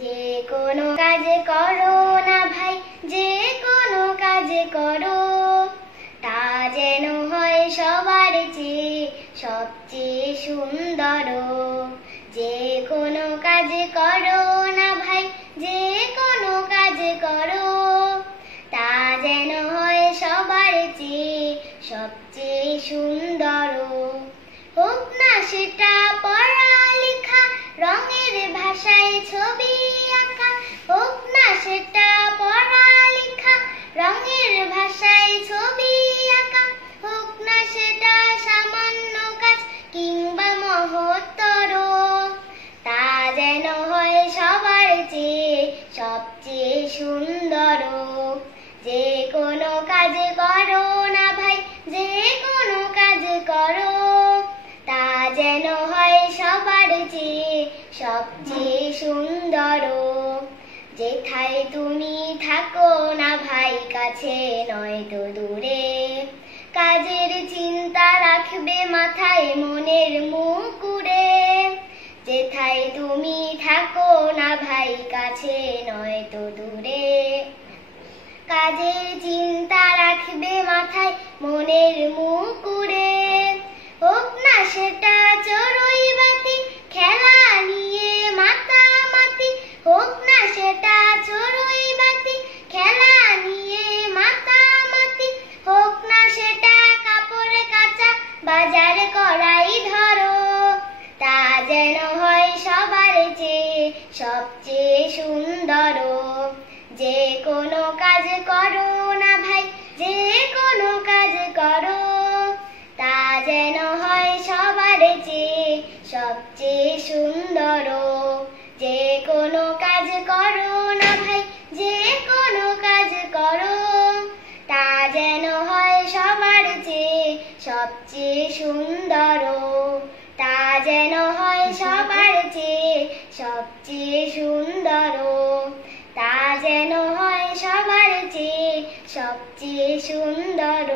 যে কোনো কাজ করো না ভাই, যে কোনো কাজ করো, তা যেন হয় সবার চেয়ে সবচেয়ে সুন্দর। যে কোনো কাজ করো না ভাই, যে কোনো কাজ করো, তা যেন হয় সবার চেয়ে সবচেয়ে সুন্দর। হোক না সেটা পড়ালেখা, রঙের ভাষায় ছবি আঁকা, হোক না সেটা পড়ালেখা, রঙের ভাষায় ছবি আঁকা, হোক না সেটা সামান্য কাজ কিংবা মহত্তর, তা যেন হয় সবার চেয়ে সবচেয়ে সুন্দর। যে কোনো কাজ করো না ভাই, যে কোনো কাজ করো, তা যেন হয় সবার চেয়ে সবচেয়ে সুন্দর। যেথায় তুমি থাকো না ভাই, কাছে নয়তো দূরে, কাজের চিন্তা রাখবে মাথায় মনের মুকুরে। যেথায় তুমি থাকো না ভাই, কাছে নয়তো দূরে, কাজের চিন্তা রাখবে মাথায় মনের মুকুরে। হোক না সেটা চড়ুই বাতি, খেলা নিয়ে মাতামাতি, হোক না সেটা চড়ুই বাতি, খেলা নিয়ে মাতামাতি, হোক না সেটা কাপড় কাচা, বাজার করাই ধরো, তা যেন হয় সবার চেয়ে সবচেয়ে সুন্দর। যে কোনো কাজ করো না ভাই, যে কোনো কাজ করো, তা যেন হয় সবার চেয়ে সবচেয়ে সুন্দর। যে কোনো কাজ করো না ভাই, যে কোনো কাজ করো, তা যেন হয় সবার চেয়ে সবচেয়ে সুন্দর। তা যেন হয় সবার চেয়ে সবচেয়ে সুন্দর। তা যেন হয় সবার চেয়ে সবচেয়ে সুন্দর।